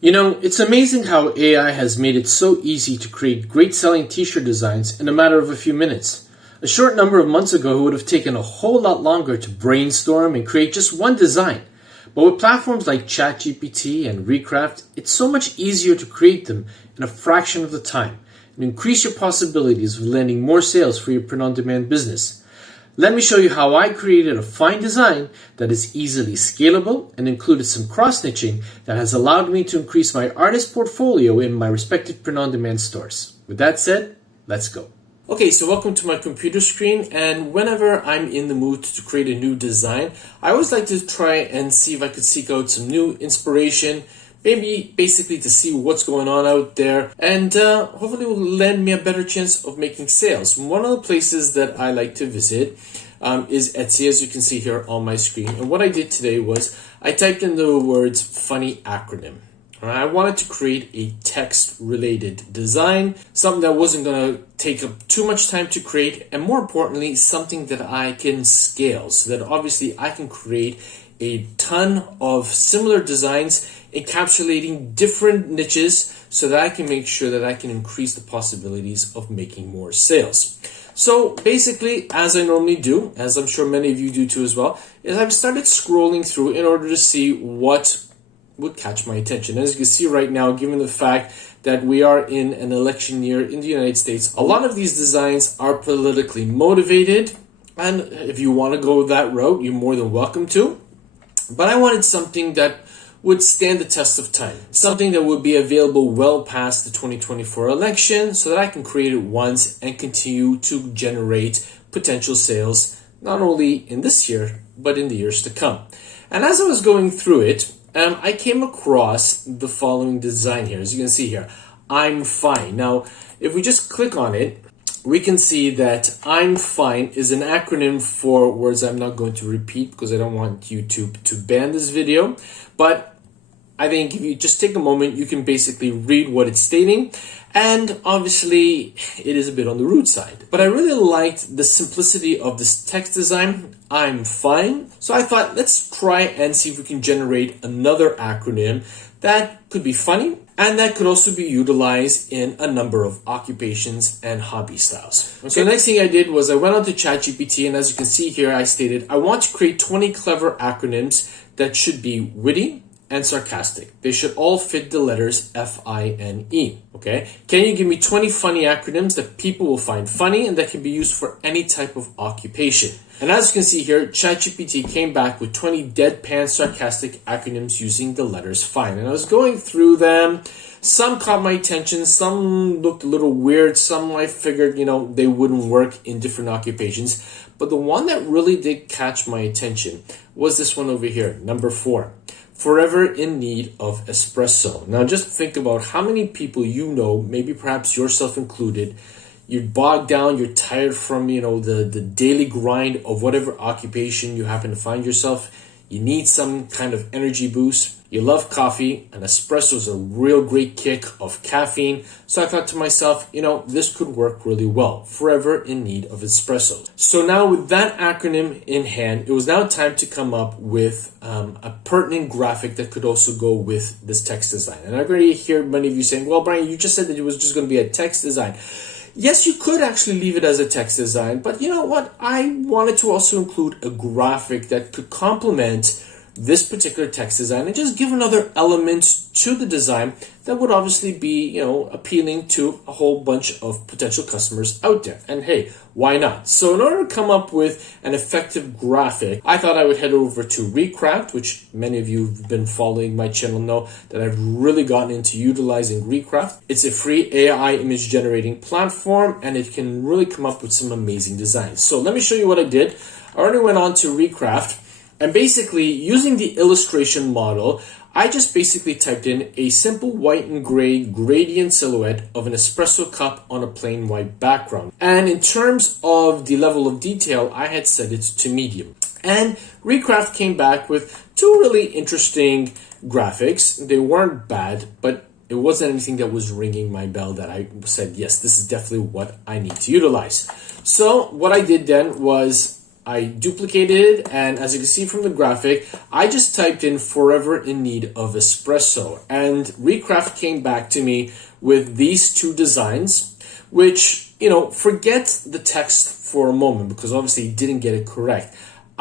You know, it's amazing how AI has made it so easy to create great selling t-shirt designs in a matter of a few minutes. A short number of months ago, it would have taken a whole lot longer to brainstorm and create just one design. But with platforms like ChatGPT and Recraft, it's so much easier to create them in a fraction of the time and increase your possibilities of landing more sales for your print-on-demand business. Let me show you how I created a fine design that is easily scalable and included some cross-niching that has allowed me to increase my artist portfolio in my respective print-on-demand stores. With that said, let's go. Okay, so welcome to my computer screen, and whenever I'm in the mood to create a new design, I always like to try and see if I could seek out some new inspiration, maybe basically to see what's going on out there, and hopefully will lend me a better chance of making sales. One of the places that I like to visit is Etsy, as you can see here on my screen. And what I did today was I typed in the words F.I.N.E acronym. I wanted to create a text-related design, something that wasn't going to take up too much time to create, and more importantly, something that I can scale, so that obviously I can create a ton of similar designs encapsulating different niches so that I can make sure that I can increase the possibilities of making more sales. So basically, as I normally do, as I'm sure many of you do too as well, is I've started scrolling through in order to see what would catch my attention. As you can see right now, given the fact that we are in an election year in the United States, a lot of these designs are politically motivated, and if you want to go that route, you're more than welcome to. But I wanted something that would stand the test of time, something that would be available well past the 2024 election, so that I can create it once and continue to generate potential sales, not only in this year, but in the years to come. And as I was going through it, I came across the following design here. As you can see here, I'm fine. Now, if we just click on it, we can see that I'm fine is an acronym for words I'm not going to repeat because I don't want YouTube to ban this video. But I think if you just take a moment, you can basically read what it's stating. And obviously, it is a bit on the rude side. But I really liked the simplicity of this text design. I'm fine. So I thought, let's try and see if we can generate another acronym that could be funny and that could also be utilized in a number of occupations and hobby styles. Okay. So the next thing I did was I went on to ChatGPT, and as you can see here, I stated, I want to create 20 clever acronyms that should be witty and sarcastic. They should all fit the letters F-I-N-E, okay? Can you give me 20 funny acronyms that people will find funny and that can be used for any type of occupation? And as you can see here, ChatGPT came back with 20 deadpan sarcastic acronyms using the letters FINE. And I was going through them. Some caught my attention, some looked a little weird, some I figured, they wouldn't work in different occupations. But the one that really did catch my attention was this one over here, number 4. Forever in need of espresso. Now just think about how many people maybe perhaps yourself included, you're bogged down, you're tired from, the daily grind of whatever occupation you happen to find yourself. You need some kind of energy boost. You love coffee, and espresso is a real great kick of caffeine. So I thought to myself, this could work really well. Forever in need of espresso. So now with that acronym in hand, it was now time to come up with a pertinent graphic that could also go with this text design. And I already hear many of you saying, well, Brian, you just said that it was just going to be a text design. Yes, you could actually leave it as a text design, but you know what? I wanted to also include a graphic that could complement this particular text design and just give another element to the design that would obviously be, appealing to a whole bunch of potential customers out there. And hey, why not? So in order to come up with an effective graphic, I thought I would head over to Recraft, which many of you who've been following my channel know that I've really gotten into utilizing Recraft. It's a free AI image generating platform, and it can really come up with some amazing designs. So let me show you what I did. I already went on to Recraft. And basically, using the illustration model, I just basically typed in a simple white and gray gradient silhouette of an espresso cup on a plain white background. And in terms of the level of detail, I had set it to medium. And Recraft came back with 2 really interesting graphics. They weren't bad, but it wasn't anything that was ringing my bell that I said, yes, this is definitely what I need to utilize. So what I did then was I duplicated it, and as you can see from the graphic, I just typed in "forever in need of espresso," and Recraft came back to me with these two designs, which, forget the text for a moment because obviously he didn't get it correct.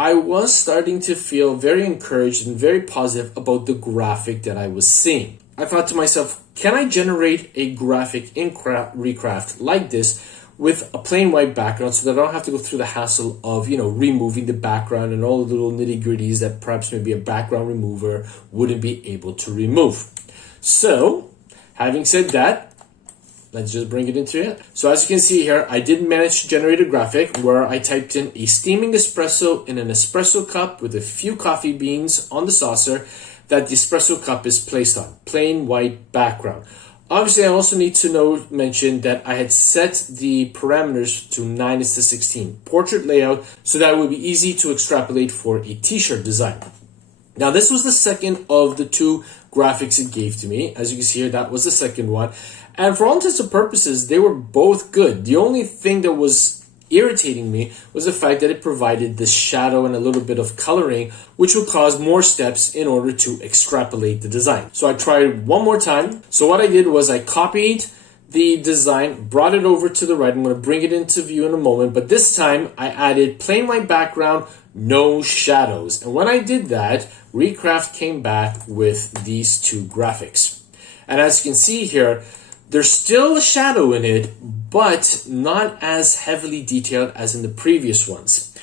I was starting to feel very encouraged and very positive about the graphic that I was seeing. I thought to myself, can I generate a graphic in Recraft like this with a plain white background so that I don't have to go through the hassle of, removing the background and all the little nitty gritties that perhaps maybe a background remover wouldn't be able to remove. So, having said that, let's just bring it into it. So as you can see here, I did manage to generate a graphic where I typed in a steaming espresso in an espresso cup with a few coffee beans on the saucer that the espresso cup is placed on. Plain white background. Obviously, I also need to mention that I had set the parameters to 9:16 portrait layout so that it would be easy to extrapolate for a t-shirt design. Now, this was the second of the two graphics it gave to me. As you can see here, that was the second one. And for all intents and purposes, they were both good. The only thing that was irritating me was the fact that it provided this shadow and a little bit of coloring, which would cause more steps in order to extrapolate the design. So I tried one more time. So what I did was I copied the design, brought it over to the right. I'm going to bring it into view in a moment, but this time I added plain white background, no shadows. And when I did that, Recraft came back with these two graphics. And as you can see here, there's still a shadow in it, but not as heavily detailed as in the previous ones.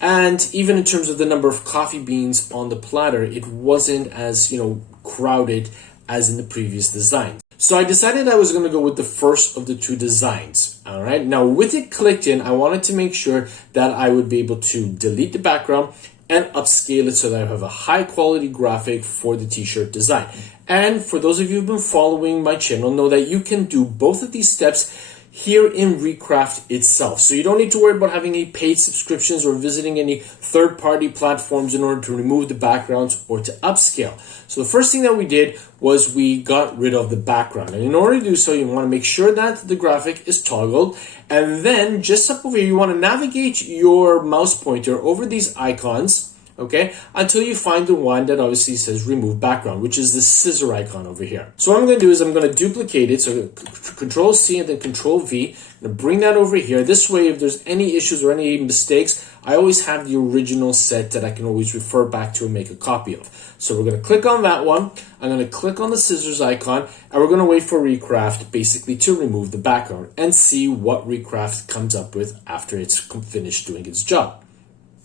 And even in terms of the number of coffee beans on the platter, it wasn't as, crowded as in the previous design. So I decided I was going to go with the first of the two designs. All right. Now, with it clicked in, I wanted to make sure that I would be able to delete the background and upscale it so that I have a high quality graphic for the t-shirt design. And for those of you who've been following my channel, know that you can do both of these steps here in Recraft itself. So you don't need to worry about having any paid subscriptions or visiting any third-party platforms in order to remove the backgrounds or to upscale. So the first thing that we did was we got rid of the background. And in order to do so, you want to make sure that the graphic is toggled. And then just up over here, you want to navigate your mouse pointer over these icons, okay, until you find the one that obviously says remove background, which is the scissor icon over here. So what I'm going to do is I'm going to duplicate it. So Control C and then Control V. I'm going to bring that over here. This way, if there's any issues or any mistakes, I always have the original set that I can always refer back to and make a copy of. So we're going to click on that one. I'm going to click on the scissors icon, and we're going to wait for Recraft basically to remove the background and see what Recraft comes up with after it's finished doing its job.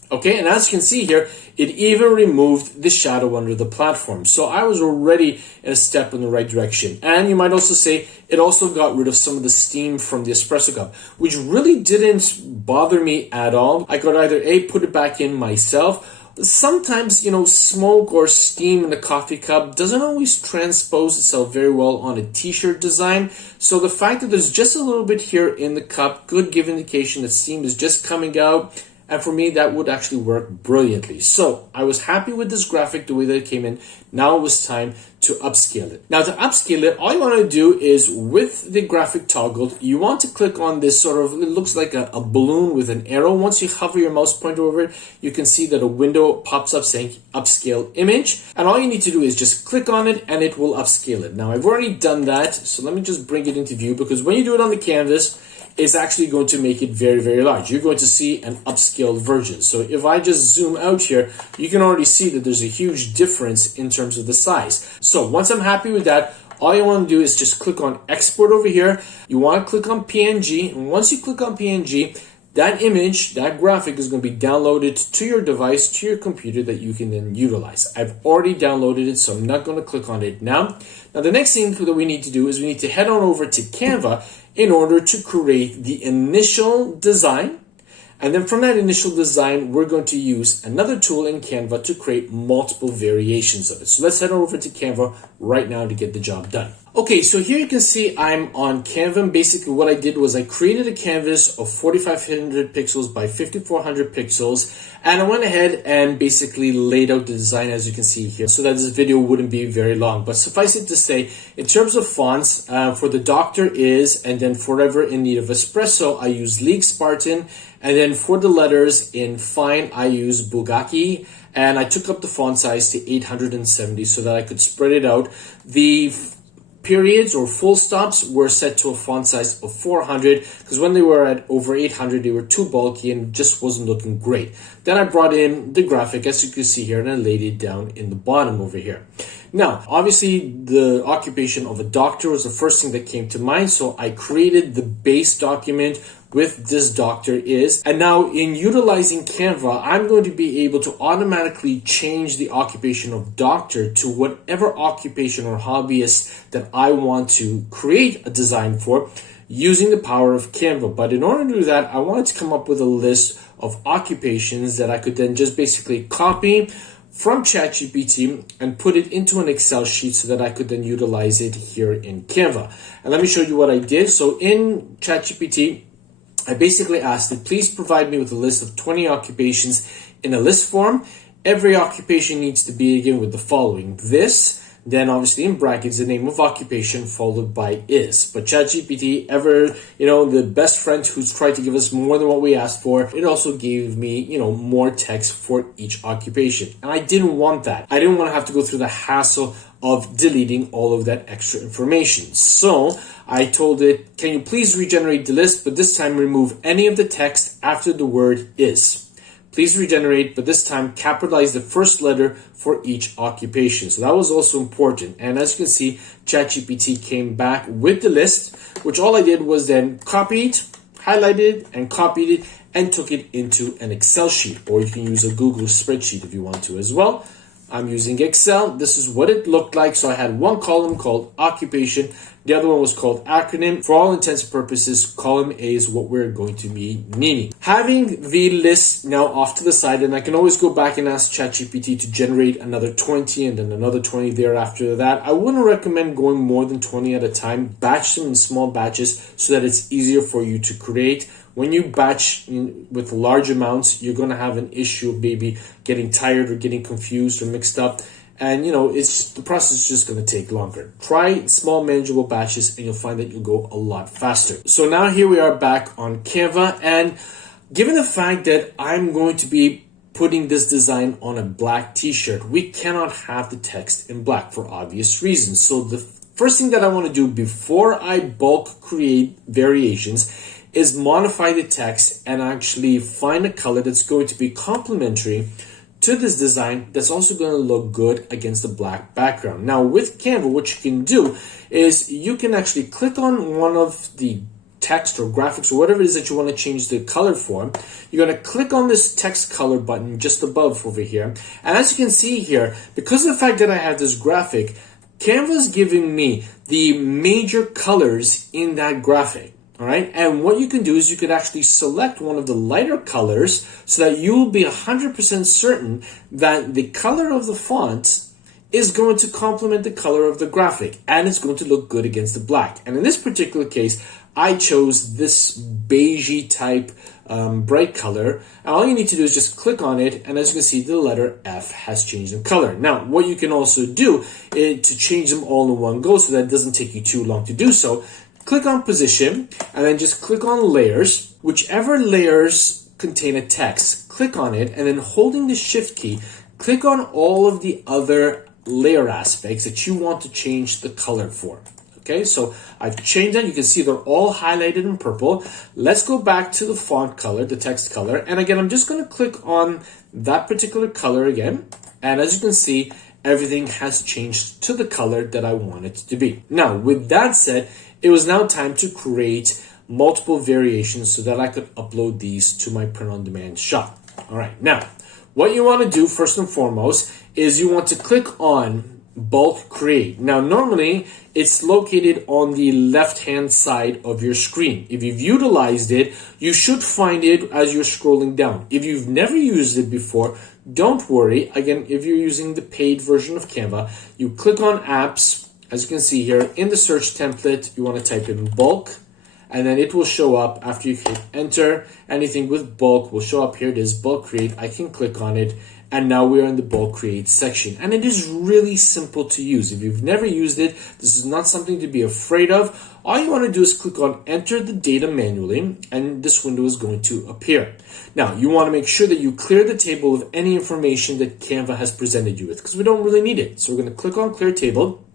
Okay, and as you can see here, it even removed the shadow under the platform. So I was already in a step in the right direction. And you might also say it also got rid of some of the steam from the espresso cup, which really didn't bother me at all. I could either put it back in myself. Sometimes, smoke or steam in the coffee cup doesn't always transpose itself very well on a t-shirt design. So the fact that there's just a little bit here in the cup could give indication that steam is just coming out. And for me, that would actually work brilliantly. So I was happy with this graphic, the way that it came in. Now it was time to upscale it. Now to upscale it, all you want to do is with the graphic toggled, you want to click on this sort of, it looks like a balloon with an arrow. Once you hover your mouse pointer over it, you can see that a window pops up saying upscale image. And all you need to do is just click on it and it will upscale it. Now I've already done that. So let me just bring it into view, because when you do it on the canvas, it's actually going to make it very, very large. You're going to see an upscaled version. So if I just zoom out here, you can already see that there's a huge difference in terms of the size. So once I'm happy with that, all you want to do is just click on export over here. You want to click on PNG. And once you click on PNG, that image, that graphic is going to be downloaded to your device, to your computer, that you can then utilize. I've already downloaded it, so I'm not going to click on it now. Now, the next thing that we need to do is we need to head on over to Canva in order to create the initial design. And then from that initial design, we're going to use another tool in Canva to create multiple variations of it. So let's head over to Canva right now to get the job done. Okay, so here you can see I'm on Canva. And basically what I did was I created a canvas of 4,500 pixels by 5,400 pixels. And I went ahead and basically laid out the design, as you can see here, so that this video wouldn't be very long. But suffice it to say, in terms of fonts, for the Doctor Is, and then Forever in Need of Espresso, I use League Spartan. And then for the letters in F.I.N.E, I use Bugaki, and I took up the font size to 870 so that I could spread it out. The periods or full stops were set to a font size of 400 because when they were at over 800, they were too bulky and just wasn't looking great. Then I brought in the graphic, as you can see here, and I laid it down in the bottom over here. Now, obviously, the occupation of a doctor was the first thing that came to mind, so I created the base document with this doctor is. And now in utilizing Canva, I'm going to be able to automatically change the occupation of doctor to whatever occupation or hobbyist that I want to create a design for using the power of Canva. But in order to do that, I wanted to come up with a list of occupations that I could then just basically copy from ChatGPT and put it into an Excel sheet so that I could then utilize it here in Canva. And let me show you what I did. So in ChatGPT, I basically asked it, please provide me with a list of 20 occupations in a list form. Every occupation needs to begin with the following: this, then obviously in brackets, the name of occupation followed by is. But ChatGPT, ever, the best friend who's tried to give us more than what we asked for, it also gave me, more text for each occupation. And I didn't want that. I didn't want to have to go through the hassle of deleting all of that extra information. So I told it, can you please regenerate the list, but this time remove any of the text after the word is. Please regenerate, but this time capitalize the first letter for each occupation. So that was also important. And as you can see, ChatGPT came back with the list, which all I did was then copy it, highlighted and copied it, and took it into an Excel sheet. Or you can use a Google spreadsheet if you want to as well. I'm using Excel. This is what it looked like. So I had one column called occupation. The other one was called acronym. For all intents and purposes, column A is what we're going to be needing. Having the list now off to the side, and I can always go back and ask ChatGPT to generate another 20 and then another 20 there after that. I wouldn't recommend going more than 20 at a time. Batch them in small batches so that it's easier for you to create. When you batch with large amounts, you're going to have an issue of maybe getting tired or getting confused or mixed up. And, the process is just going to take longer. Try small manageable batches and you'll find that you'll go a lot faster. So now here we are back on Canva. And given the fact that I'm going to be putting this design on a black t-shirt, we cannot have the text in black for obvious reasons. So the first thing that I want to do before I bulk create variations is modify the text and actually find a color that's going to be complementary to this design that's also going to look good against the black background. Now with Canva, what you can do is you can actually click on one of the text or graphics or whatever it is that you want to change the color for. You're going to click on this text color button just above over here. And as you can see here, because of the fact that I have this graphic, Canva is giving me the major colors in that graphic. All right, and what you can do is you could actually select one of the lighter colors so that you will be 100% certain that the color of the font is going to complement the color of the graphic and it's going to look good against the black. And in this particular case, I chose this beigey type bright color. And all you need to do is just click on it, and as you can see, the letter F has changed in color. Now, what you can also do is to change them all in one go so that it doesn't take you too long to do so. Click on position and then just click on layers. Whichever layers contain a text, click on it, and then holding the shift key, click on all of the other layer aspects that you want to change the color for. Okay, so I've changed that. You can see they're all highlighted in purple. Let's go back to the font color, the text color. And again, I'm just going to click on that particular color again. And as you can see, everything has changed to the color that I want it to be. Now, with that said, it was now time to create multiple variations so that I could upload these to my print-on-demand shop. All right, now, what you want to do first and foremost is you want to click on bulk create. Now, normally it's located on the left-hand side of your screen. If you've utilized it, you should find it as you're scrolling down. If you've never used it before, don't worry. Again, if you're using the paid version of Canva, you click on apps. As you can see here, in the search template, you want to type in bulk, and then it will show up after you hit enter. Anything with bulk will show up here. It is bulk create. I can click on it, And now we're in the bulk create section. And it is really simple to use. If you've never used it, this is not something to be afraid of. All you want to do is click on enter the data manually, and this window is going to appear. Now, you want to make sure that you clear the table of any information that Canva has presented you with, because we don't really need it. So we're going to click on clear table.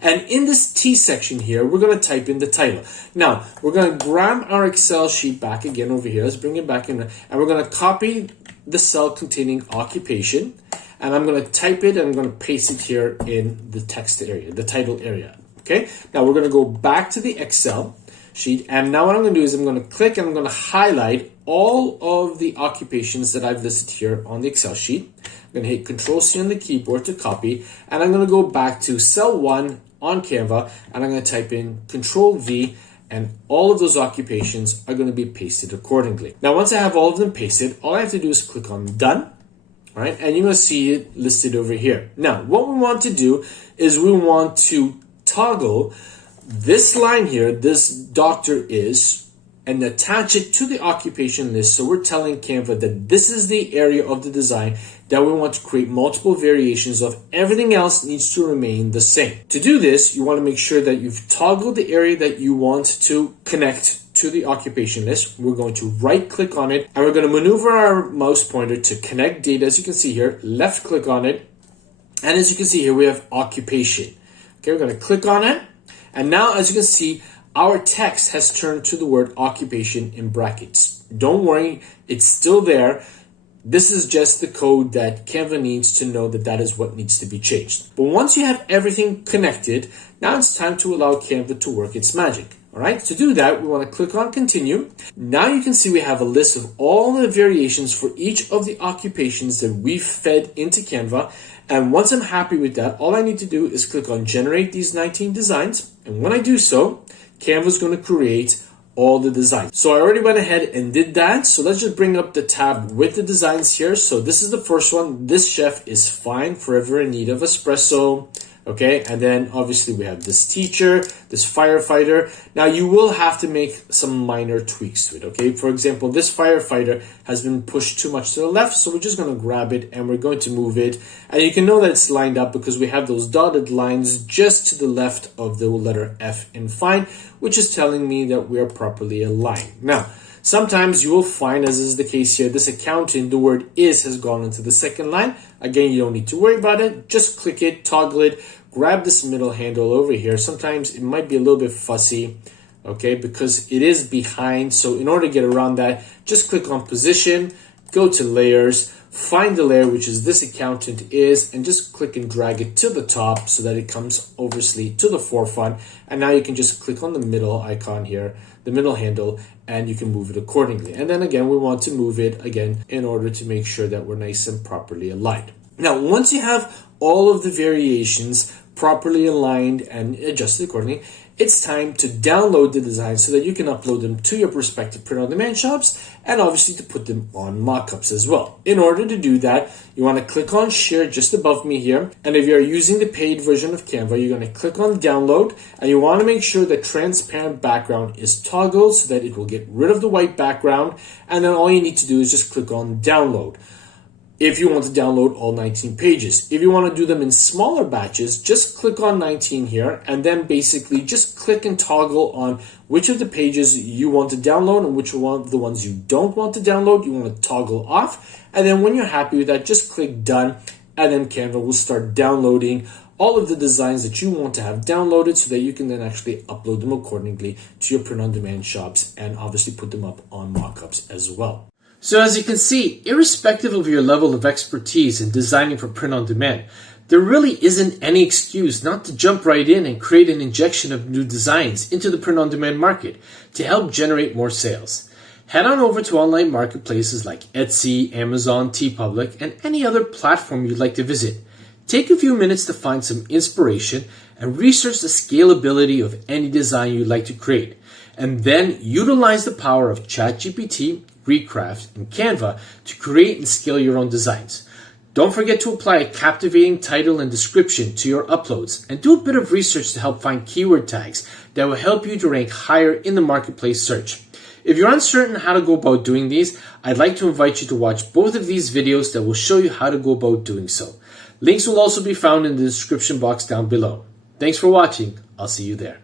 And in this T section here, we're going to type in the title. Now, we're going to grab our Excel sheet back again over here. Let's bring it back in. And we're going to copy the cell containing occupation. And I'm going to type it and I'm going to paste it here in the text area, the title area. Okay. Now, we're going to go back to the Excel sheet. And now what I'm going to do is I'm going to click and I'm going to highlight all of the occupations that I've listed here on the Excel sheet. I'm going to hit Control-C on the keyboard to copy. And I'm going to go back to cell 1 on Canva, and I'm going to type in Control-V, and all of those occupations are going to be pasted accordingly. Now, once I have all of them pasted, all I have to do is click on Done, all right, and you're going to see it listed over here. Now, what we want to do is we want to toggle this line here, this doctor is, and attach it to the occupation list. So we're telling Canva that this is the area of the design that we want to create multiple variations of. Everything else needs to remain the same. To do this, you want to make sure that you've toggled the area that you want to connect to the occupation list. We're going to right click on it and we're going to maneuver our mouse pointer to connect data. As you can see here, left click on it. And as you can see here, we have occupation. Okay, we're going to click on it. And now, as you can see, our text has turned to the word occupation in brackets. Don't worry, it's still there. This is just the code that Canva needs to know that that is what needs to be changed. But once you have everything connected, now it's time to allow Canva to work its magic. All right, to do that, we want to click on continue. Now you can see we have a list of all the variations for each of the occupations that we've fed into Canva. And once I'm happy with that, all I need to do is click on generate these 19 designs. And when I do so, Canva is going to create all the designs. So I already went ahead and did that. So let's just bring up the tab with the designs here. So this is the first one. This chef is fine, forever in need of espresso. Okay, and then obviously we have this teacher, this firefighter. Now you will have to make some minor tweaks to it, okay? For example, this firefighter has been pushed too much to the left, so we're just gonna grab it and we're going to move it. And you can know that it's lined up because we have those dotted lines just to the left of the letter F in F.I.N.E, which is telling me that we are properly aligned. Now, sometimes you will find, as is the case here, this accountant, the word is has gone into the second line. Again, you don't need to worry about it. Just click it, toggle it, grab this middle handle over here. Sometimes it might be a little bit fussy, okay, because it is behind. So in order to get around that, just click on position, go to layers, find the layer, which is this accountant is, and just click and drag it to the top so that it comes obviously to the forefront. And now you can just click on the middle icon here, the middle handle, and you can move it accordingly. And then again, we want to move it again in order to make sure that we're nice and properly aligned. Now, once you have all of the variations properly aligned and adjusted accordingly, it's time to download the designs so that you can upload them to your respective print-on-demand shops and obviously to put them on mockups as well. In order to do that, you want to click on share just above me here. And if you're using the paid version of Canva, you're going to click on download and you want to make sure that transparent background is toggled so that it will get rid of the white background. And then all you need to do is just click on download if you want to download all 19 pages. If you want to do them in smaller batches, just click on 19 here and then basically just click and toggle on which of the pages you want to download and which one of the ones you don't want to download, you want to toggle off. And then when you're happy with that, just click done, and then Canva will start downloading all of the designs that you want to have downloaded so that you can then actually upload them accordingly to your print-on-demand shops and obviously put them up on mockups as well. So as you can see, irrespective of your level of expertise in designing for print-on-demand, there really isn't any excuse not to jump right in and create an injection of new designs into the print-on-demand market to help generate more sales. Head on over to online marketplaces like Etsy, Amazon, TeePublic, and any other platform you'd like to visit. Take a few minutes to find some inspiration and research the scalability of any design you'd like to create, and then utilize the power of ChatGPT, Recraft, and Canva to create and scale your own designs. Don't forget to apply a captivating title and description to your uploads and do a bit of research to help find keyword tags that will help you to rank higher in the marketplace search. If you're uncertain how to go about doing these, I'd like to invite you to watch both of these videos that will show you how to go about doing so. Links will also be found in the description box down below. Thanks for watching. I'll see you there.